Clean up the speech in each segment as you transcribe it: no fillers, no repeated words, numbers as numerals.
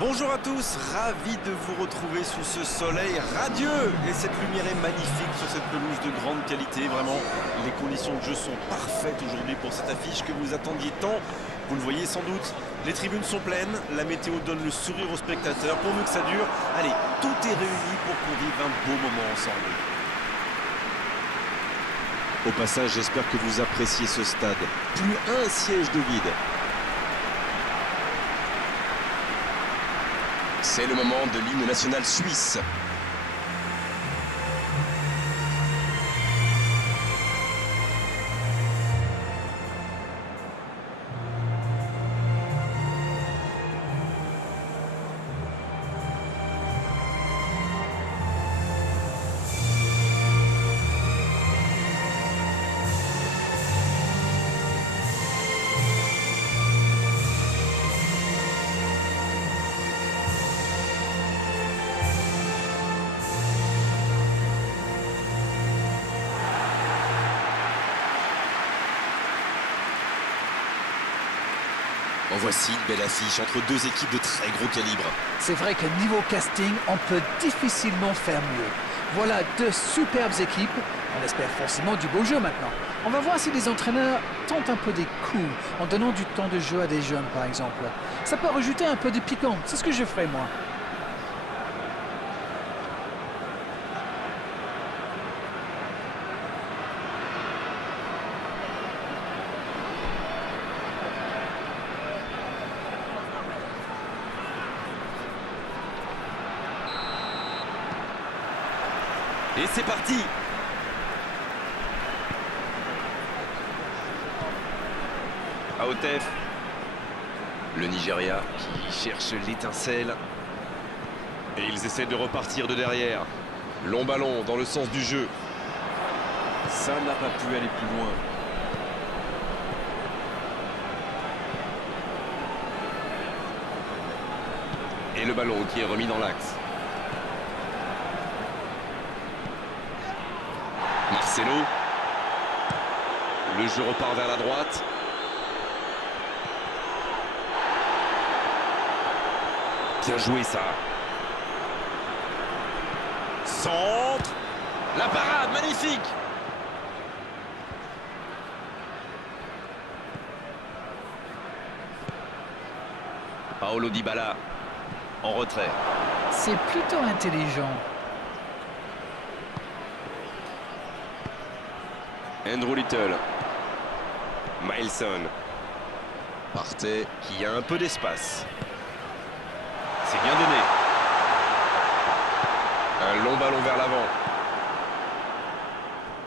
Bonjour à tous, ravi de vous retrouver sous ce soleil radieux. Et cette lumière est magnifique sur cette pelouse de grande qualité. Vraiment, les conditions de jeu sont parfaites aujourd'hui pour cette affiche que vous attendiez tant. Vous le voyez sans doute, les tribunes sont pleines, la météo donne le sourire aux spectateurs. Pourvu que ça dure, allez, tout est réuni pour qu'on vive un beau moment ensemble. Au passage, j'espère que vous appréciez ce stade. Plus un siège de vide. C'est le moment de l'hymne national suisse. En voici une belle affiche entre deux équipes de très gros calibre. C'est vrai que niveau casting, on peut difficilement faire mieux. Voilà deux superbes équipes. On espère forcément du beau jeu maintenant. On va voir si les entraîneurs tentent un peu des coups en donnant du temps de jeu à des jeunes, par exemple. Ça peut rajouter un peu de piquant. C'est ce que je ferai, moi. Et c'est parti. Aotef. Le Nigeria qui cherche l'étincelle. Et ils essaient de repartir de derrière. Long ballon dans le sens du jeu. Ça n'a pas pu aller plus loin. Et le ballon qui est remis dans l'axe. Marcelo. Le jeu repart vers la droite. Bien joué ça. Centre. La parade, magnifique. Paolo Dybala en retrait. C'est plutôt intelligent. Andrew Little. Milson. Partey qui a un peu d'espace. C'est bien donné. Un long ballon vers l'avant.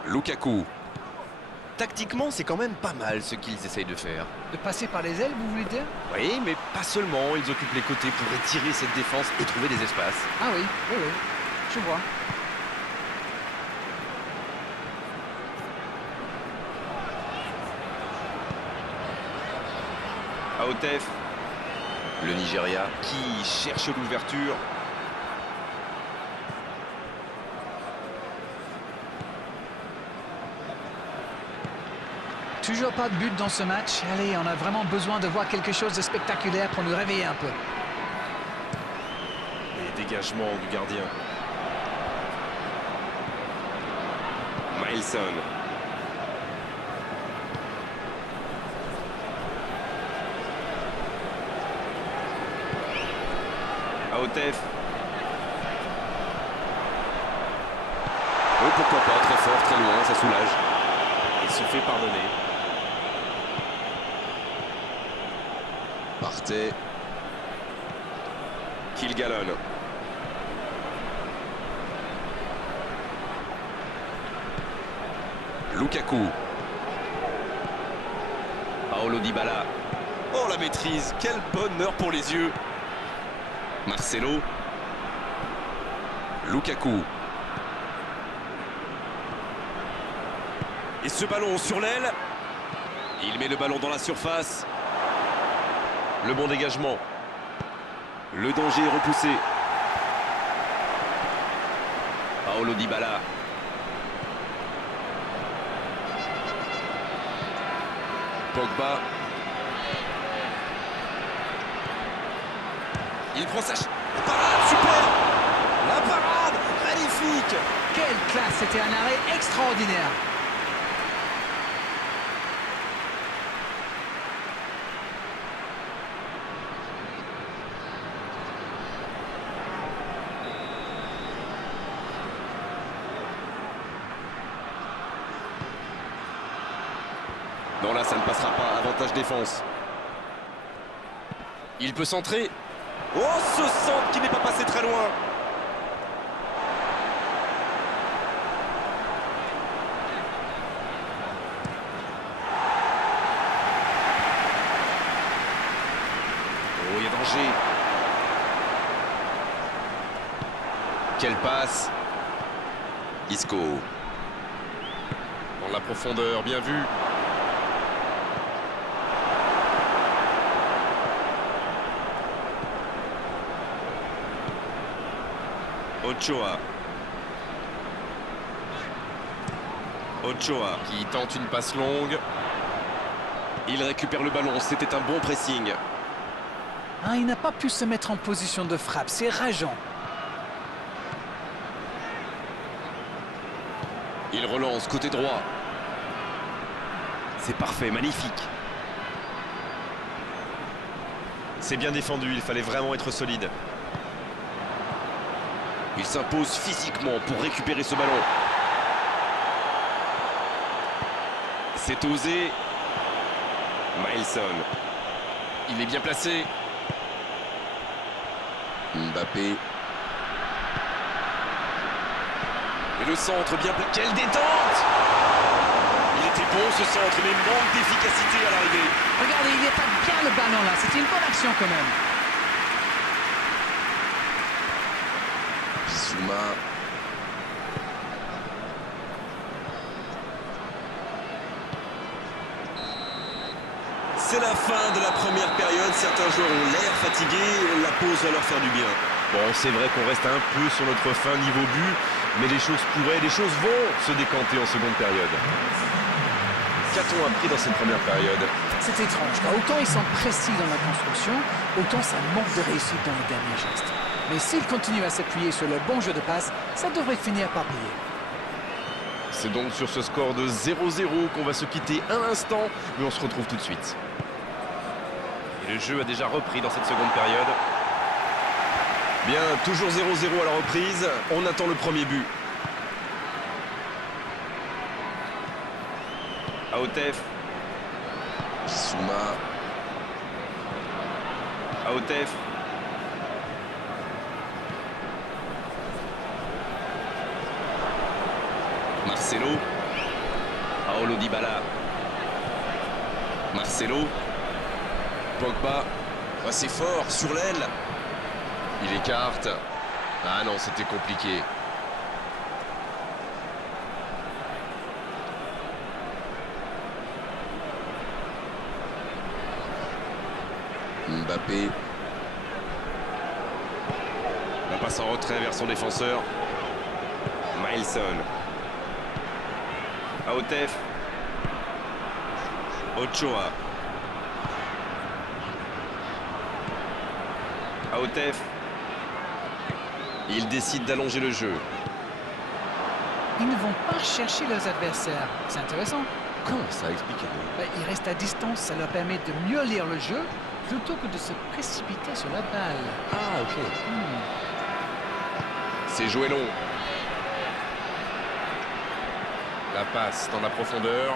Lukaku. Tactiquement, c'est quand même pas mal ce qu'ils essayent de faire. De passer par les ailes, vous voulez dire? Oui, mais pas seulement. Ils occupent les côtés pour étirer cette défense et trouver des espaces. Ah oui, oui, oui. Je vois. Aotef. Le Nigeria qui cherche l'ouverture. Toujours pas de but dans ce match. Allez, on a vraiment besoin de voir quelque chose de spectaculaire pour nous réveiller un peu. Et dégagement du gardien. Milson. Aotef. Oh, pourquoi pas, très fort, très loin, ça soulage. Il se fait pardonner. Partey. Kilgalon. Lukaku. Paolo Dybala. Oh, la maîtrise, quel bonheur pour les yeux. Marcelo. Lukaku. Et ce ballon sur l'aile. Il met le ballon dans la surface. Le bon dégagement. Le danger est repoussé. Paolo Dybala. Pogba. Il prend sa... La parade, super. La parade, magnifique. Quelle classe, c'était un arrêt extraordinaire. Non, là, ça ne passera pas. Avantage défense. Il peut centrer. Oh, ce centre qui n'est pas passé très loin. Oh, il y a danger. Quelle passe. Isco. Dans la profondeur, bien vu. Ochoa. Ochoa qui tente une passe longue. Il récupère le ballon, c'était un bon pressing. Ah, il n'a pas pu se mettre en position de frappe, c'est rageant. Il relance côté droit. C'est parfait, magnifique. C'est bien défendu, il fallait vraiment être solide. Il s'impose physiquement pour récupérer ce ballon. C'est osé. Mailson. Il est bien placé. Mbappé. Et le centre bien placé. Quelle détente! Il était bon ce centre, mais manque d'efficacité à l'arrivée. Regardez, il attaque bien le ballon là, c'était une bonne action quand même. Bissouma. C'est la fin de la première période. Certains joueurs ont l'air fatigués. La pause va leur faire du bien. Bon, c'est vrai qu'on reste un peu sur notre fin niveau but, mais les choses vont se décanter en seconde période. Qu'a-t-on appris dans cette première période? C'est étrange, car autant ils sont précis dans la construction, autant ça manque de réussite dans les derniers gestes. Mais s'ils continuent à s'appuyer sur le bon jeu de passe, ça devrait finir par payer. C'est donc sur ce score de 0-0 qu'on va se quitter un instant, mais on se retrouve tout de suite. Et le jeu a déjà repris dans cette seconde période. Bien, toujours 0-0 à la reprise. On attend le premier but. Aotef. Bissouma. Aotef. Marcelo. Paulo Dybala. Marcelo. Pogba. Oh, c'est fort, sur l'aile. Il écarte. Ah non, c'était compliqué. Mbappé. La passe en retrait vers son défenseur. Mailson. Aotef. Ochoa. Aotef. Il décide d'allonger le jeu. Ils ne vont pas chercher leurs adversaires. C'est intéressant. Comment ça explique? Ils restent à distance, ça leur permet de mieux lire le jeu plutôt que de se précipiter sur la balle. Ah, ok. C'est joué long. La passe dans la profondeur.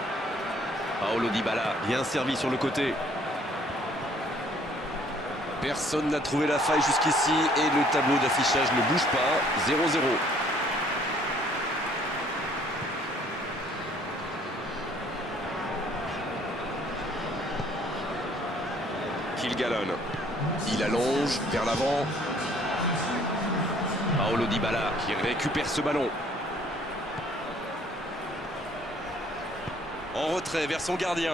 Paulo Dybala, bien servi sur le côté. Personne n'a trouvé la faille jusqu'ici et le tableau d'affichage ne bouge pas. 0-0. Kilgalon. Il allonge vers l'avant. Paulo Dybala qui récupère ce ballon. En retrait vers son gardien.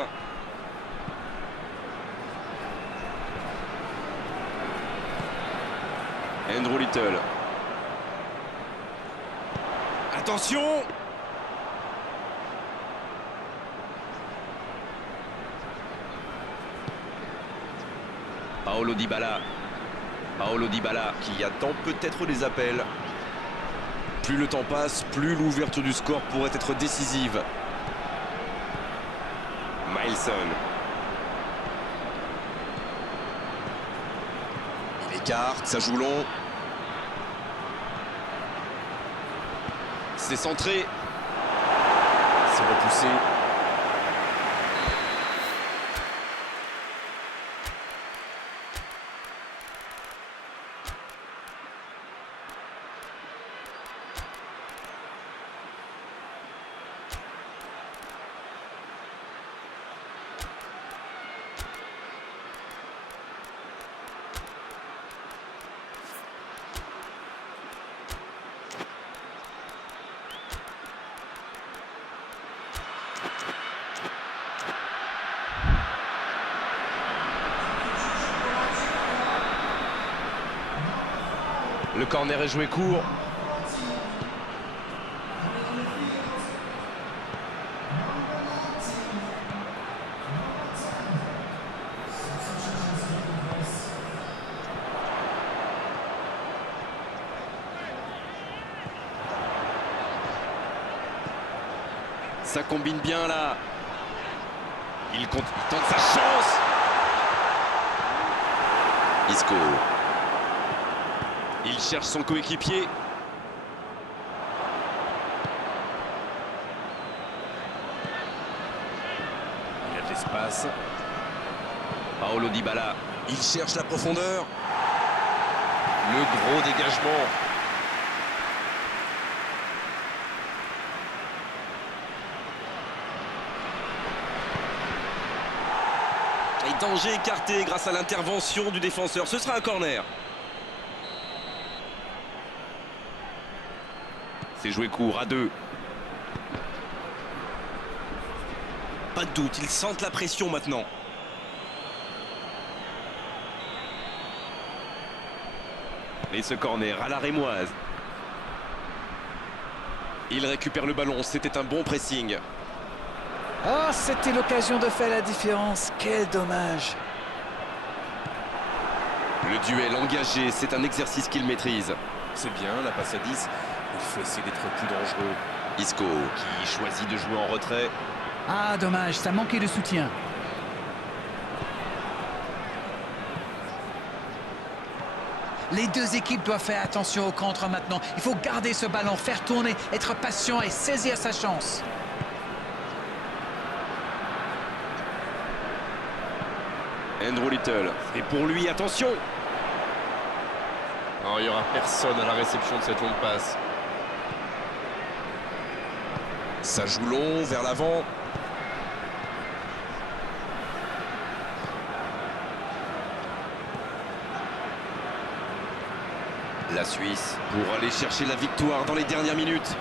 Andrew Little. Attention! Paulo Dybala. Paulo Dybala. Qui attend peut-être les appels. Plus le temps passe, plus l'ouverture du score pourrait être décisive. Milson. Il écarte, ça joue long. C'est centré. C'est repoussé. Le corner est joué court. Ça combine bien là. Il tente sa chance. Isco. Il cherche son coéquipier. Il y a de l'espace. Paulo Dybala. Il cherche la profondeur. Le gros dégagement. Et danger écarté grâce à l'intervention du défenseur. Ce sera un corner. C'est joué court à 2. Pas de doute, ils sentent la pression maintenant. Et ce corner à la rémoise. Il récupère le ballon, c'était un bon pressing. Oh, c'était l'occasion de faire la différence. Quel dommage. Le duel engagé, c'est un exercice qu'il maîtrise. C'est bien, la passe à 10. Il faut essayer d'être plus dangereux. Isco. Qui choisit de jouer en retrait. Ah, dommage, ça manquait de soutien. Les deux équipes doivent faire attention au contre maintenant. Il faut garder ce ballon, faire tourner, être patient et saisir sa chance. Andrew Little. Et pour lui, attention. Non, il n'y aura personne à la réception de cette longue passe. Ça joue long, vers l'avant. La Suisse pour aller chercher la victoire dans les dernières minutes.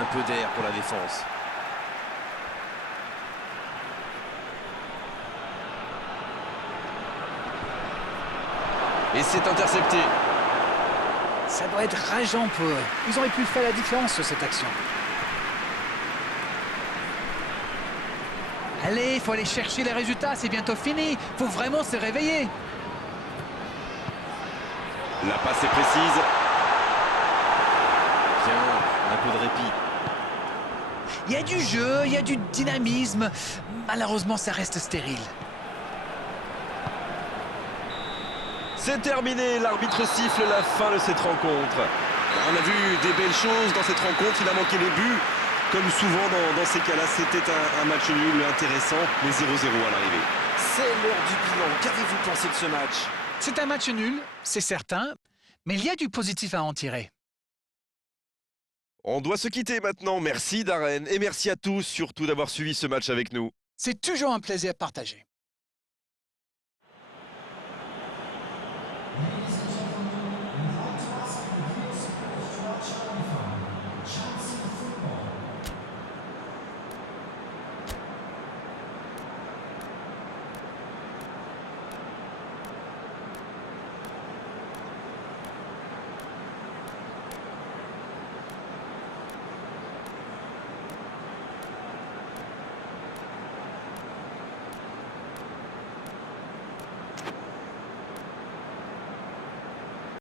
Un peu d'air pour la défense. Et c'est intercepté. Ça doit être rageant pour eux. Ils auraient pu faire la différence sur cette action. Allez, il faut aller chercher les résultats, c'est bientôt fini. Il faut vraiment se réveiller. La passe est précise. Bien, un peu de répit. Il y a du jeu, il y a du dynamisme. Malheureusement, ça reste stérile. C'est terminé, l'arbitre siffle la fin de cette rencontre. On a vu des belles choses dans cette rencontre, il a manqué les buts. Comme souvent dans ces cas-là, c'était un match nul intéressant, mais 0-0 à l'arrivée. C'est l'heure du bilan, qu'avez-vous pensé de ce match? C'est un match nul, c'est certain, mais il y a du positif à en tirer. On doit se quitter maintenant, merci Darren, et merci à tous surtout d'avoir suivi ce match avec nous. C'est toujours un plaisir partagé.